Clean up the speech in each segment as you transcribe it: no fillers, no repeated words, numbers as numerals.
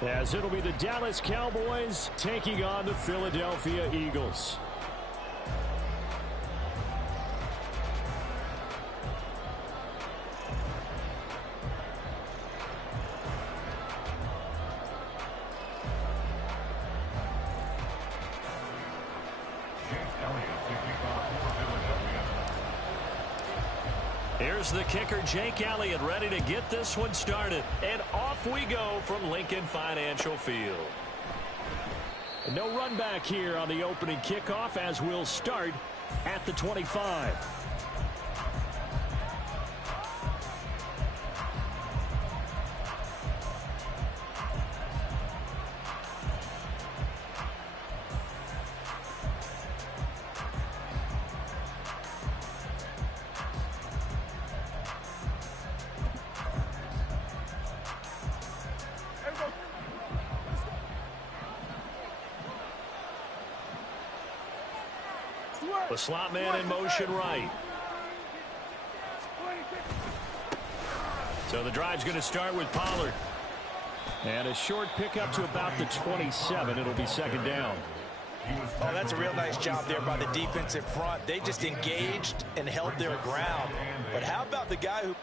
As it'll be the Dallas Cowboys taking on the Philadelphia Eagles. Here's the kicker, Jake Elliott, ready to get this one started. And off we go from Lincoln Financial Field. No run back here on the opening kickoff as we'll start at the 25. The slot man in motion right. So the drive's going to start with Pollard. And a short pickup to about the 27. It'll be second down. Oh, that's a real nice job there by the defensive front. They just engaged and held their ground. But how about the guy who...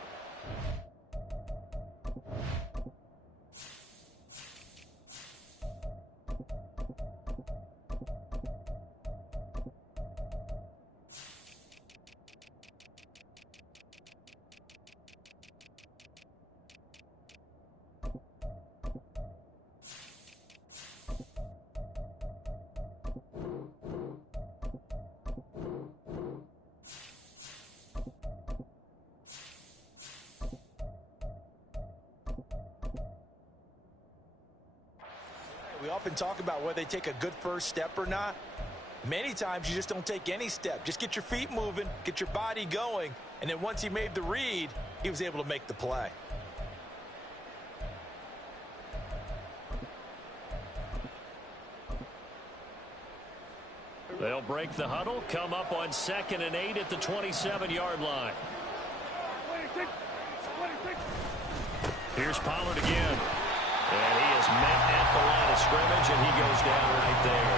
We often talk about whether they take a good first step or not. Many times you just don't take any step. Just get your feet moving, get your body going, and then once he made the read, he was able to make the play. They'll break the huddle, come up on 2nd and 8 at the 27-yard line. Here's Pollard again. And he is met at the line of scrimmage, and he goes down right there.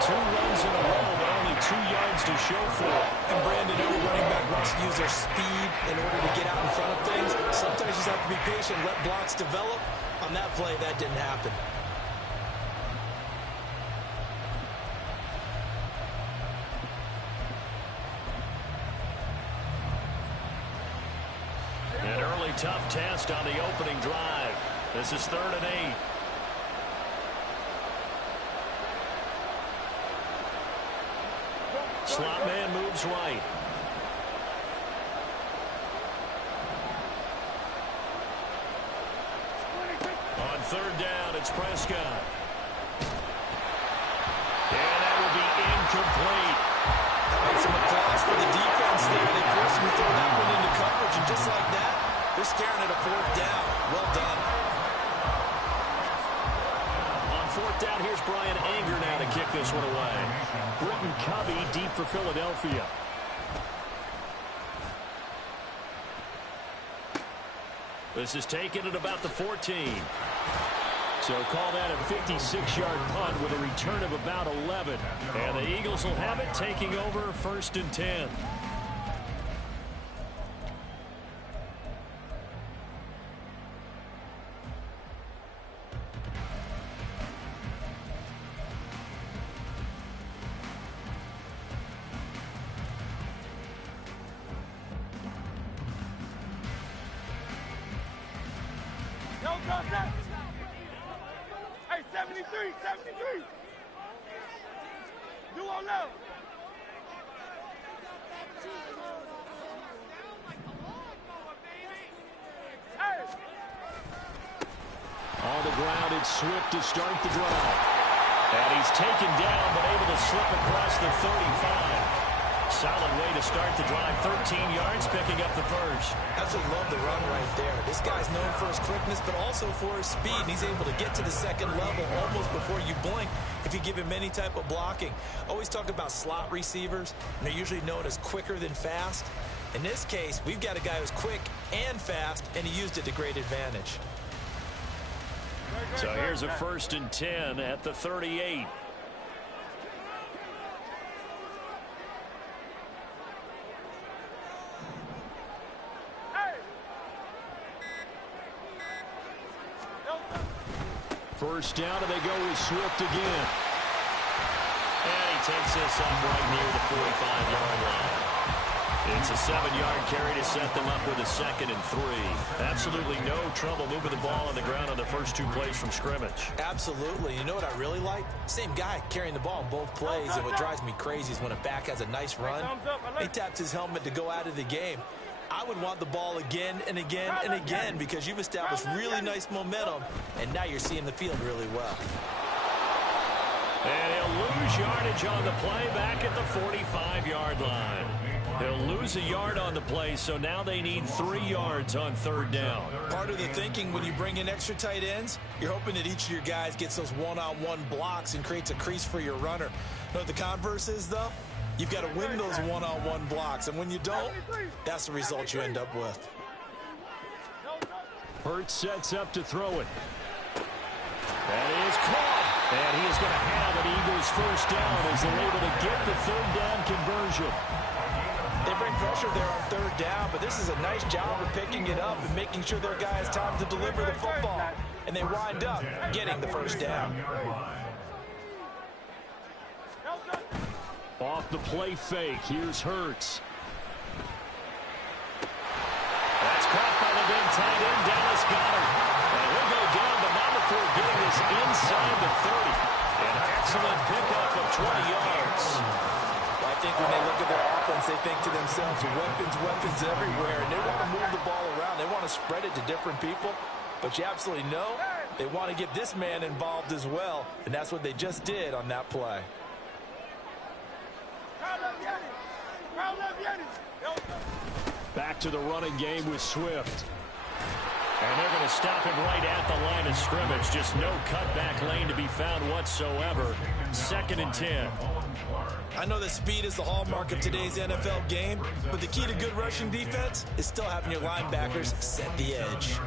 2 runs in a row, but only 2 yards to show for it. And Brandon, every running back wants to use their speed in order to get out in front of things. Sometimes you just have to be patient, let blocks develop. On that play, that didn't happen. An early tough test on the opening drive. This is 3rd and 8. Slot man moves right. On 3rd down, it's Prescott. And that will be incomplete. Some applause for the defense there. They forced him to throw that one into coverage, and just like that, they're staring at a 4th down. Well done. On 4th down, here's Brian Anger now to kick this one away. Britton Covey deep for Philadelphia. This is taken at about the 14. So call that a 56-yard punt with a return of about 11. And the Eagles will have it, taking over 1st and 10. Hey, 73, 73. You won't know. Hey. On the ground, it's Swift to start the drive. And he's taken down, but able to slip across the 35. Solid way to start the drive. 13 yards, picking up the first. Absolutely love the run right there. This guy's known for his quickness, but also for his speed. And he's able to get to the 2nd level almost before you blink if you give him any type of blocking. Always talk about slot receivers, and they're usually known as quicker than fast. In this case, we've got a guy who's quick and fast, and he used it to great advantage. So here's a 1st and 10 at the 38. First down, and they go with Swift again. And he takes this up right near the 45-yard line. It's a 7-yard carry to set them up with a 2nd and 3. Absolutely no trouble moving the ball on the ground on the first 2 plays from scrimmage. Absolutely. You know what I really like? Same guy carrying the ball in both plays, and what drives me crazy is when a back has a nice run, he taps his helmet to go out of the game. I would want the ball again and again and again because you've established really nice momentum, and now you're seeing the field really well. And he'll lose yardage on the play back at the 45-yard line. They'll lose a yard on the play, so now they need 3 yards on 3rd down. Part of the thinking when you bring in extra tight ends, you're hoping that each of your guys gets those one-on-one blocks and creates a crease for your runner. You know what the converse is, though? You've got to win those one-on-one blocks, and when you don't, that's the result you end up with. Hurts sets up to throw it. That is caught. And he is going to have an Eagles 1st down as they're able to get the 3rd down conversion. They bring pressure there on 3rd down, but this is a nice job of picking it up and making sure their guy has time to deliver the football. And they wind up getting the 1st down. Off the play fake, here's Hurts. That's caught by the big tight end, Dallas Goedert. And he'll go down, but not before getting this inside the 30. An excellent pickup of 20 yards. Well, I think when they look at their offense, they think to themselves, weapons everywhere, and they want to move the ball around. They want to spread it to different people, but you absolutely know they want to get this man involved as well, and that's what they just did on that play. Back to the running game with Swift. And they're going to stop him right at the line of scrimmage. Just no cutback lane to be found whatsoever. 2nd and 10. I know that speed is the hallmark of today's NFL game, but the key to good rushing defense is still having your linebackers set the edge.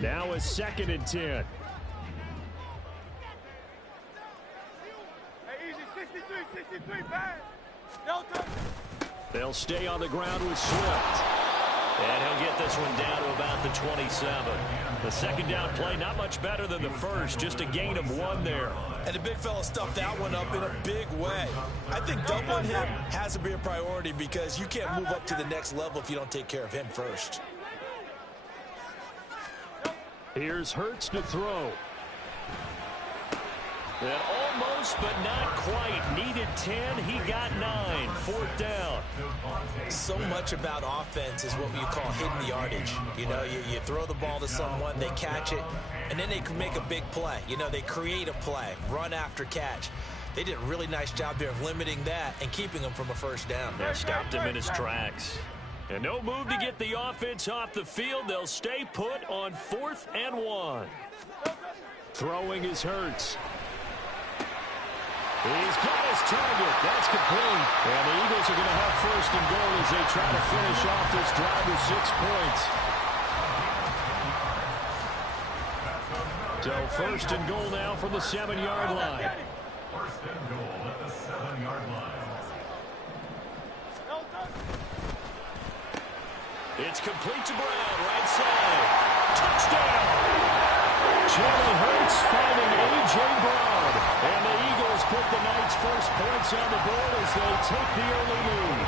Now a 2nd and 10. They'll stay on the ground with Swift. And he'll get this one down to about the 27. The 2nd down play, not much better than the first, just a gain of 1 there. And the big fella stuffed that one up in a big way. I think doubling him has to be a priority because you can't move up to the next level if you don't take care of him first. Here's Hurts to throw. And almost, but not quite. Needed 10. He got 9. 4th down. So much about offense is what you call hidden yardage. You know, you throw the ball to someone, they catch it, and then they can make a big play. You know, they create a play, run after catch. They did a really nice job there of limiting that and keeping him from a 1st down. They stopped him in his tracks. And no move to get the offense off the field. They'll stay put on 4th and 1. Throwing is Hurts. He's got his target. That's complete. And the Eagles are going to have 1st and goal as they try to finish off this drive with 6 points. So 1st and goal now from the 7-yard line. 1st and goal at the 7-yard line. It's complete to Brown, right side. Touchdown! Jalen Hurts finding A.J. Brown. And the Eagles put the night's first points on the board as they take the early lead.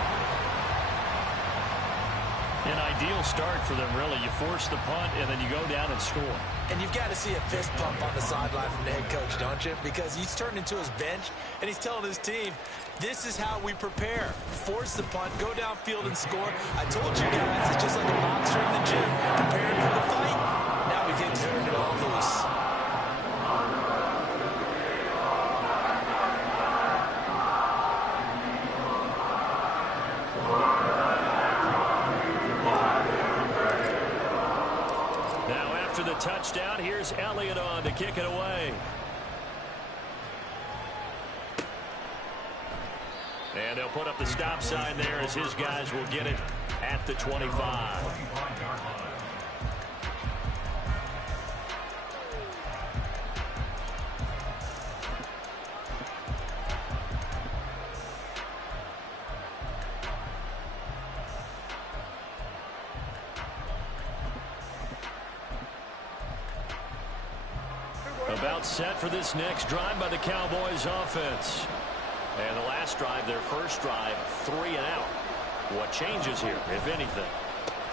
An ideal start for them, really. You force the punt, and then you go down and score. And you've got to see a fist pump on the sideline from the head coach, don't you? Because he's turned into his bench, and he's telling his team, this is how we prepare. Force the punt, go downfield and score. I told you guys, it's just like a boxer in the gym, preparing for the fight. Now we can turn it all loose. Now after the touchdown, here's Elliott on to kick it away. And they'll put up the stop sign there as his guys will get it at the 25. About set for this next drive by the Cowboys offense. And the last drive, their first drive, 3 and out. What changes here, if anything?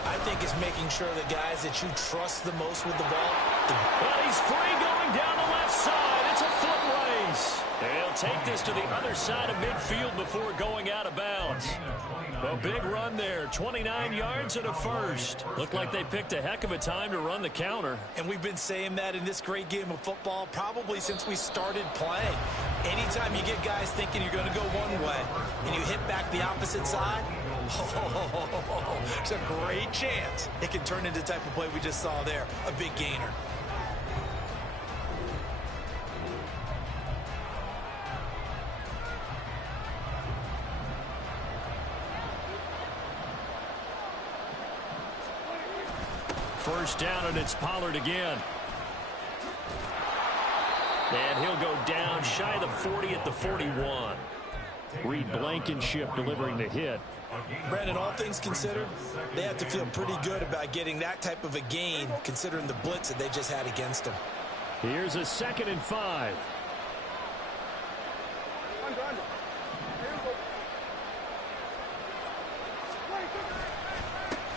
I think it's making sure the guys that you trust the most with the ball. Well, he's free going down the left side. It's a foot race. They'll take this to the other side of midfield before going out of bounds. A big run there, 29 yards and a first. Looked like they picked a heck of a time to run the counter. And we've been saying that in this great game of football probably since we started playing. Anytime you get guys thinking you're going to go one way and you hit back the opposite side, there's a great chance it can turn into the type of play we just saw there, a big gainer. First down, and it's Pollard again. And he'll go down shy of the 40 at the 41. Reed Blankenship delivering the hit. Brandon, all things considered, they have to feel pretty good about getting that type of a gain considering the blitz that they just had against them. Here's a 2nd and 5.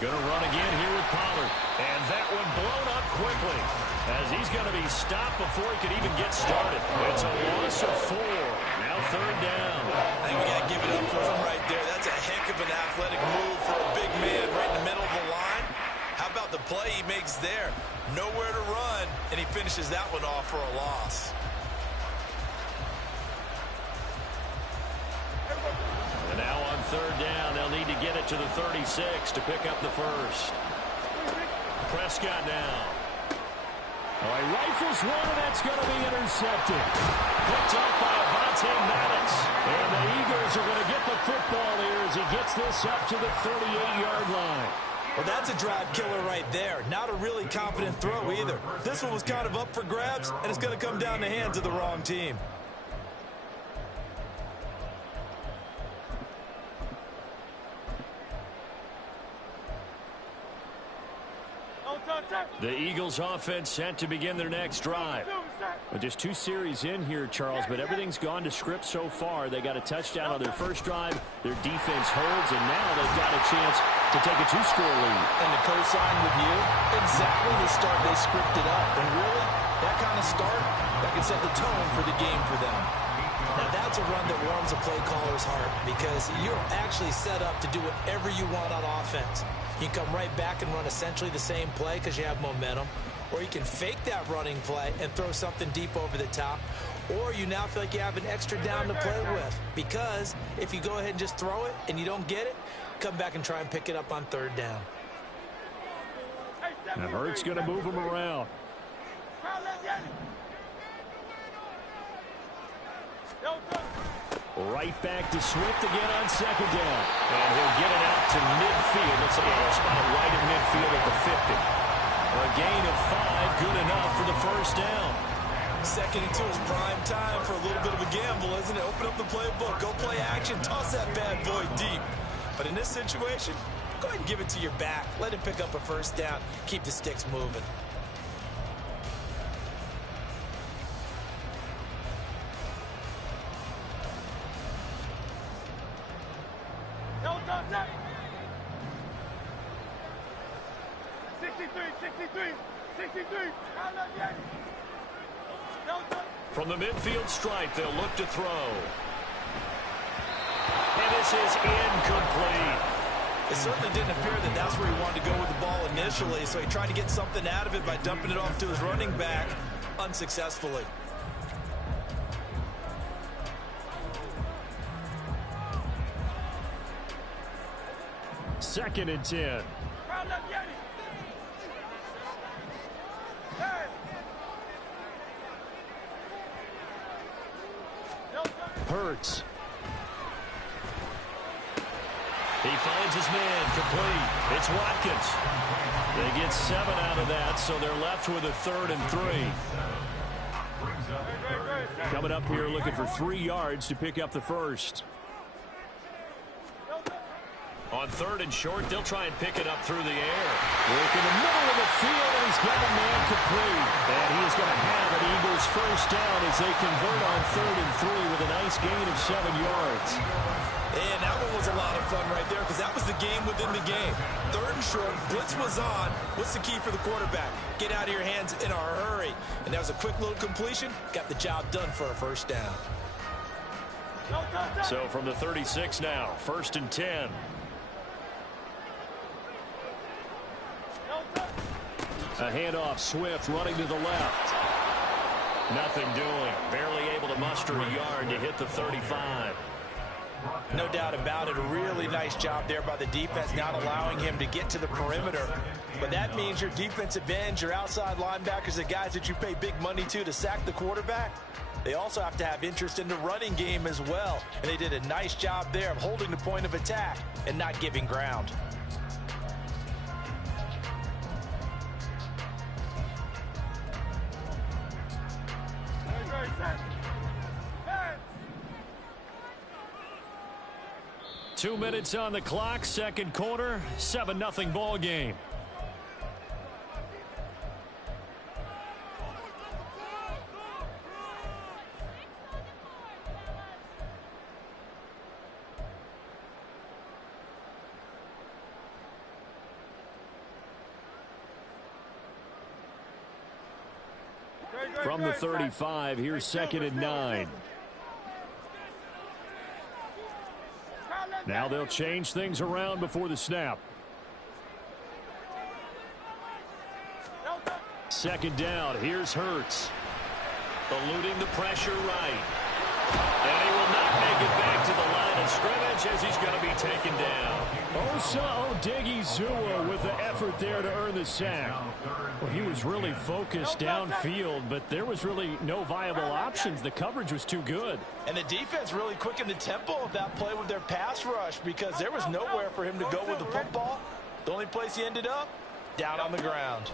Going to run again here with Pollard. And that one blown up quickly as he's going to be stopped before he could even get started. It's a loss of 4. Now 3rd down. I think we got to give it up for him right there. That's a heck of an athletic move for a big man right in the middle of the line. How about the play he makes there? Nowhere to run, and he finishes that one off for a loss. And now on 3rd down, they'll need to get it to the 36 to pick up the first. Prescott now. Oh, he rifles one, and that's going to be intercepted. Picked up by Avonte Maddox. And the Eagles are going to get the football here as he gets this up to the 38-yard line. Well, that's a drive killer right there. Not a really confident throw either. This one was kind of up for grabs, and it's going to come down the hands of the wrong team. The Eagles offense set to begin their next drive. Well, just 2 series in here, Charles, but everything's gone to script so far. They got a touchdown on their first drive. Their defense holds, and now they've got a chance to take a 2-score lead. And to co-sign with you, exactly the start they scripted up. And really, that kind of start, that can set the tone for the game for them. Now, that's a run that warms a play caller's heart because you're actually set up to do whatever you want on offense. You can come right back and run essentially the same play because you have momentum. Or you can fake that running play and throw something deep over the top. Or you now feel like you have an extra down to play with. Because if you go ahead and just throw it and you don't get it, come back and try and pick it up on 3rd down. And Hurts going to move him around. Right back to Swift again on 2nd down. And he'll get it out to midfield. Looks like a spot right in midfield at the 50. A gain of 5, good enough for the first down. 2nd and 2 is prime time for a little bit of a gamble, isn't it? Open up the playbook, go play action, toss that bad boy deep. But in this situation, go ahead and give it to your back. Let him pick up a first down. Keep the sticks moving. From the midfield stripe, they'll look to throw. And this is incomplete. It certainly didn't appear that that's where he wanted to go with the ball initially, so he tried to get something out of it by dumping it off to his running back unsuccessfully. Second and 10. Hurts. He finds his man complete. It's Watkins. They get 7 out of that, so they're left with a 3rd and 3. Coming up here looking for 3 yards to pick up the first. On 3rd and short, they'll try and pick it up through the air. Work in the middle of the field, and he's got a man complete. And he is going to have an Eagles this first down as they convert on 3rd and 3 with a nice gain of 7 yards. And that one was a lot of fun right there because that was the game within the game. 3rd and short, blitz was on. What's the key for the quarterback? Get out of your hands in a hurry. And that was a quick little completion. Got the job done for a first down. So from the 36 now, 1st and 10. A handoff, Swift running to the left. Nothing doing. Barely able to muster a yard to hit the 35. No doubt about it. A really nice job there by the defense, not allowing him to get to the perimeter. But that means your defensive ends, your outside linebackers, the guys that you pay big money to sack the quarterback, they also have to have interest in the running game as well. And they did a nice job there of holding the point of attack and not giving ground. Two minutes on the clock, second quarter, 7-0 ball game. From the 35, here's 2nd and 9. Now they'll change things around before the snap. 2nd down. Here's Hurts. Eluding the pressure right. And he will not make it back to the line of scrimmage as he's going to be taken down. Osa Odighizuwa with the effort there to earn the sack. Well, he was really focused downfield, but there was really no viable options. The coverage was too good. And the defense really quickened the tempo of that play with their pass rush because there was nowhere for him to go with the football. The only place he ended up, down on the ground.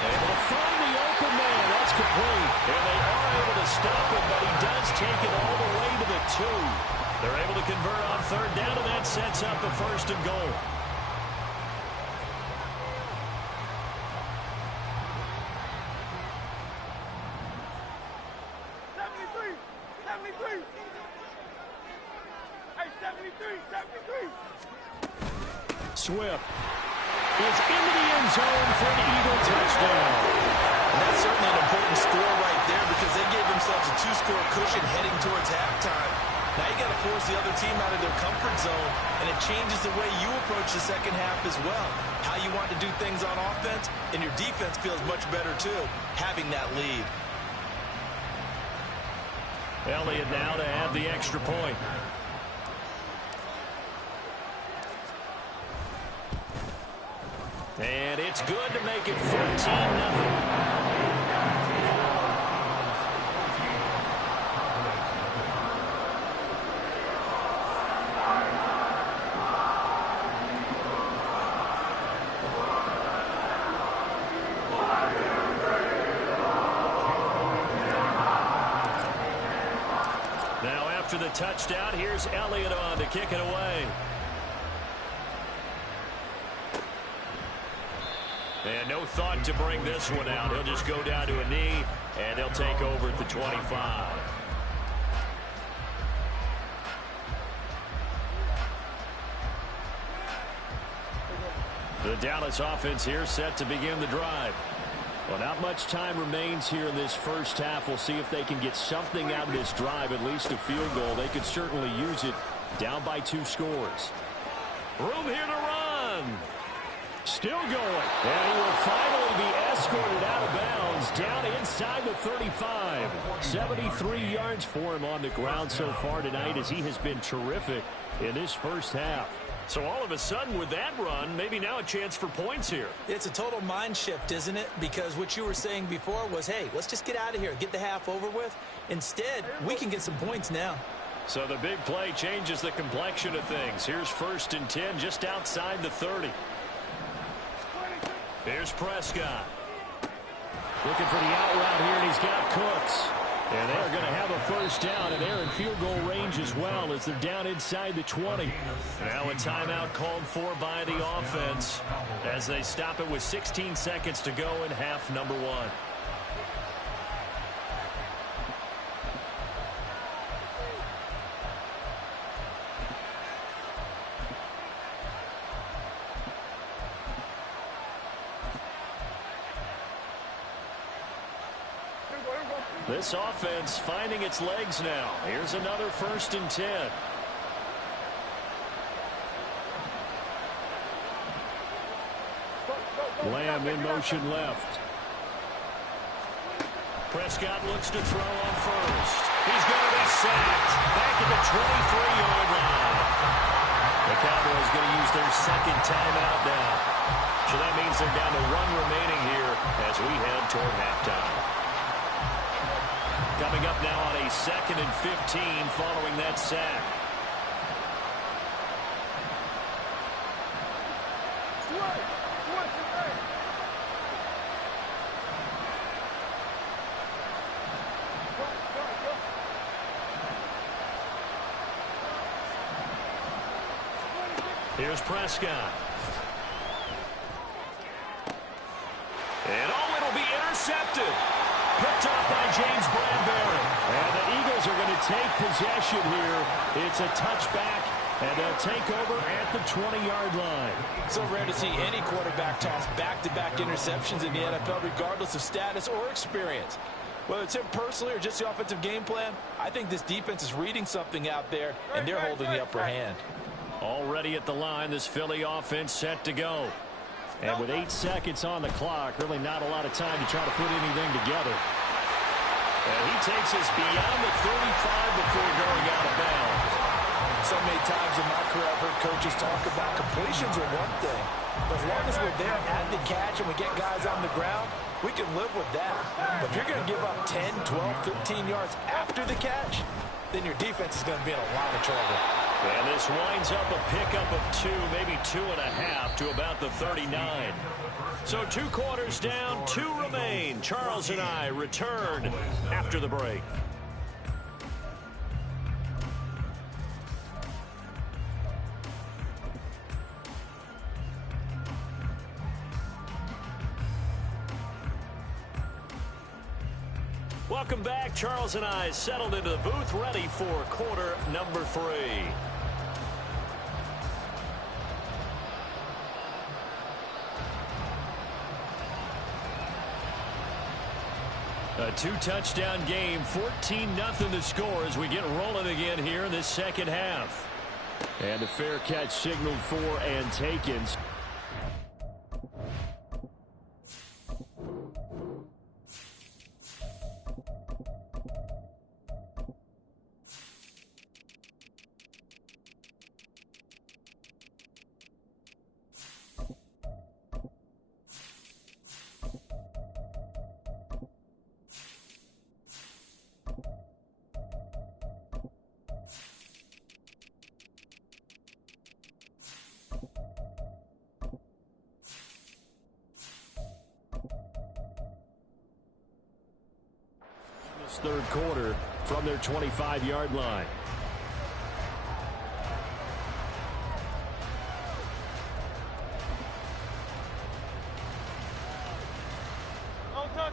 Able to find the open man. That's complete. And they are able to stop him, but he does take it all the way to the 2. They're able to convert on 3rd down, and that sets up the 1st and goal. Swift is into the end zone for an Eagle touchdown. And that's certainly an important score right there because they gave themselves a 2-score cushion heading towards halftime. Now you got to force the other team out of their comfort zone, and it changes the way you approach the second half as well. How you want to do things on offense, and your defense feels much better too, having that lead. Elliott now to add the extra point. And it's good to make it 14-0. Now after the touchdown, here's Elliott on to kick it away. And no thought to bring this one out. He'll just go down to a knee, and they'll take over at the 25. The Dallas offense here set to begin the drive. Well, not much time remains here in this first half. We'll see if they can get something out of this drive, at least a field goal. They could certainly use it down by 2 scores. Room here to run. Still going. And he will finally be escorted out of bounds down inside the 35. 73 yards for him on the ground so far tonight as he has been terrific in this first half. So all of a sudden with that run, maybe now a chance for points here. It's a total mind shift, isn't it? Because what you were saying before was, hey, let's just get out of here, get the half over with. Instead, we can get some points now. So the big play changes the complexion of things. Here's 1st and 10 just outside the 30. Here's Prescott. Looking for the out route here, and he's got Cooks. And they're going to have a first down, and they're in field goal range as well as they're down inside the 20. Now a timeout called for by the offense as they stop it with 16 seconds to go in half number one. This offense finding its legs now. Here's another 1st and 10. Lamb in motion left. Prescott looks to throw on first. He's going to be sacked. Back at the 23-yard line. The Cowboys going to use their second timeout now. So that means they're down to 1 remaining here as we head toward halftime. Coming up now on a 2nd and 15 following that sack. Here's Prescott. And it'll be intercepted. Picked up by James Bradbury. And the Eagles are going to take possession here. It's a touchback, and they'll take over at the 20-yard line. So rare to see any quarterback toss back-to-back interceptions in the NFL, regardless of status or experience. Whether it's him personally or just the offensive game plan, I think this defense is reading something out there, and they're holding the upper hand. Already at the line, this Philly offense set to go. And with 8 seconds on the clock, really not a lot of time to try to put anything together. And he takes us beyond the 35 before going out of bounds. So many times in my career, I've heard coaches talk about completions are one thing. But as long as we're there at the catch and we get guys on the ground, we can live with that. But if you're going to give up 10, 12, 15 yards after the catch, then your defense is going to be in a lot of trouble. And this winds up a pickup of 2, maybe 2.5 to about the 39. So 2 quarters down, 2 remain. Charles and I return after the break. Welcome back. Charles and I settled into the booth, ready for quarter number 3. A 2-touchdown game, 14-0 to score as we get rolling again here in this second half. And a fair catch signaled for and taken. Third quarter from their 25-yard line.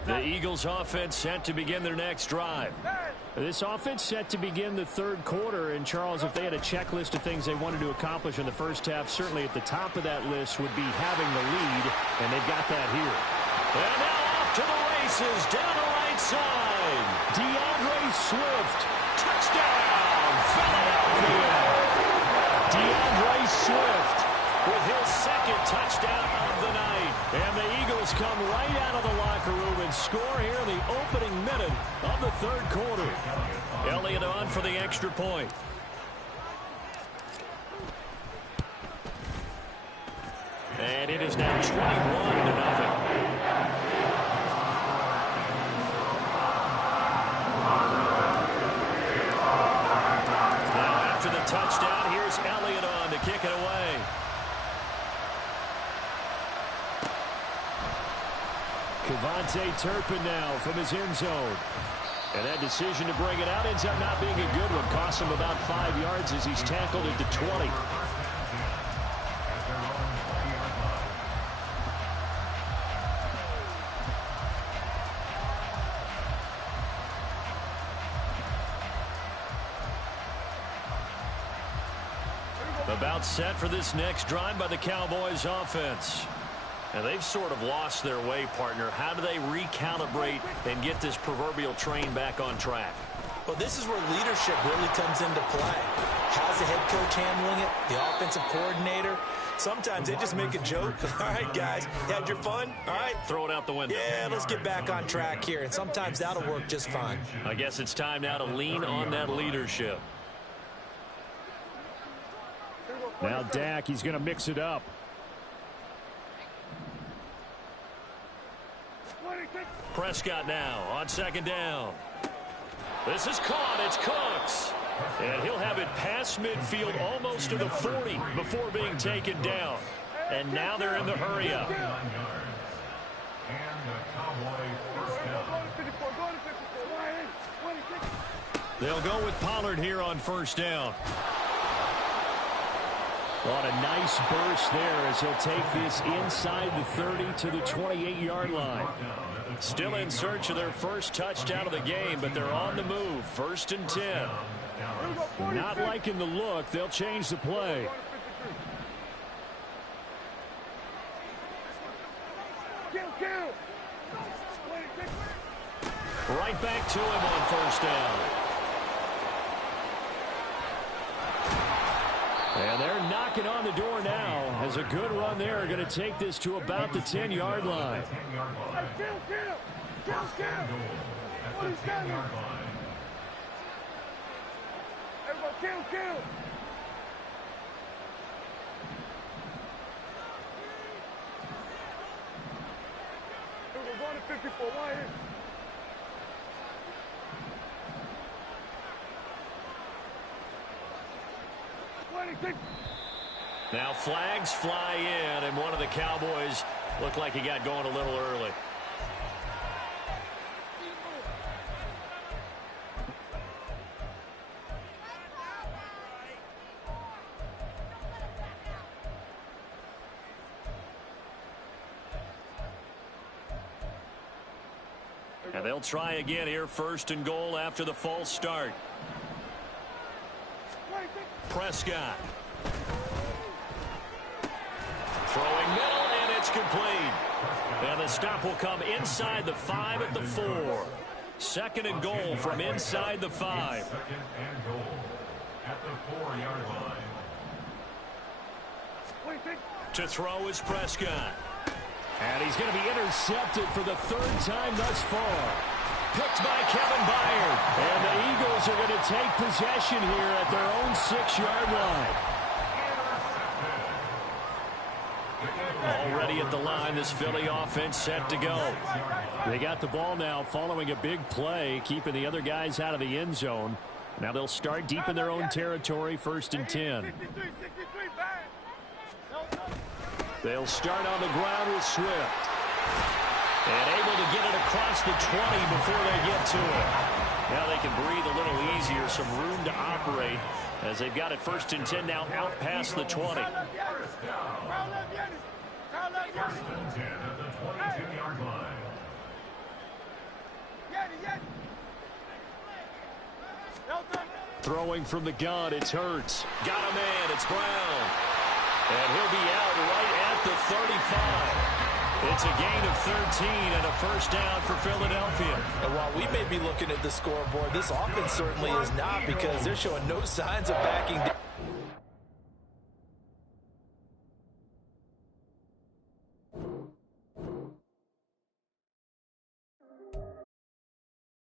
The Eagles offense set to begin their next drive. This offense set to begin the third quarter, and Charles, if they had a checklist of things they wanted to accomplish in the first half, certainly at the top of that list would be having the lead, and they've got that here. And now off to the races, down the right side. DeAndre Swift, touchdown, Philadelphia. DeAndre Swift with his second touchdown of the night. And the Eagles come right out of the locker room and score here in the opening minute of the third quarter. Elliott on for the extra point. And it is now 21-0. Touchdown. Here's Elliott on to kick it away. Kevontae Turpin now from his end zone. And that decision to bring it out ends up not being a good one. Costs him about 5 yards as he's tackled at the 20. About set for this next drive by the Cowboys offense. And they've sort of lost their way, partner. How do they recalibrate and get this proverbial train back on track? Well, this is where leadership really comes into play. How's the head coach handling it? The offensive coordinator? Sometimes they just make a joke. All right, guys, you had your fun? All right. Throw it out the window. Yeah, let's get back on track here. And sometimes that'll work just fine. I guess it's time now to lean on that leadership. Now Dak, he's going to mix it up. Prescott now on second down. This is caught. It's Cooks. And he'll have it past midfield almost to the 40 before being taken down. And now they're in the hurry up. And the Cowboy first down. They'll go with Pollard here on first down. On a nice burst there as he'll take this inside the 30 to the 28-yard line. Still in search of their first touchdown of the game, but they're on the move. First and 10. Not liking the look. They'll change the play. Right back to him on first down. And they're knocking on the door now as a good run there are going to take this to about the 10-yard line. Now flags fly in, and one of the Cowboys looked like he got going a little early. And they'll try again here, first and goal after the false start. Prescott. Throwing middle, and it's complete. And the stop will come inside the 5 at the 4. Second and goal from inside the 5. Second and goal at the 4-yard line. To throw is Prescott. And he's going to be intercepted for the 3rd time thus far. Picked by Kevin Byard. And the Eagles are going to take possession here at their own 6-yard line. Already at the line, this Philly offense set to go. They got the ball now following a big play, keeping the other guys out of the end zone. Now they'll start deep in their own territory, first and 10. They'll start on the ground with Swift. And able to get it across the 20 before they get to it. Now they can breathe a little easier, some room to operate as they've got it first and 10 now out past the 20. First and 10 at the 22-yard line. Throwing from the gun, it's Hurts. Got a man, it's Brown. And he'll be out right at the 35. It's a gain of 13 and a first down for Philadelphia. And while we may be looking at the scoreboard, this offense certainly is not, because they're showing no signs of backing down.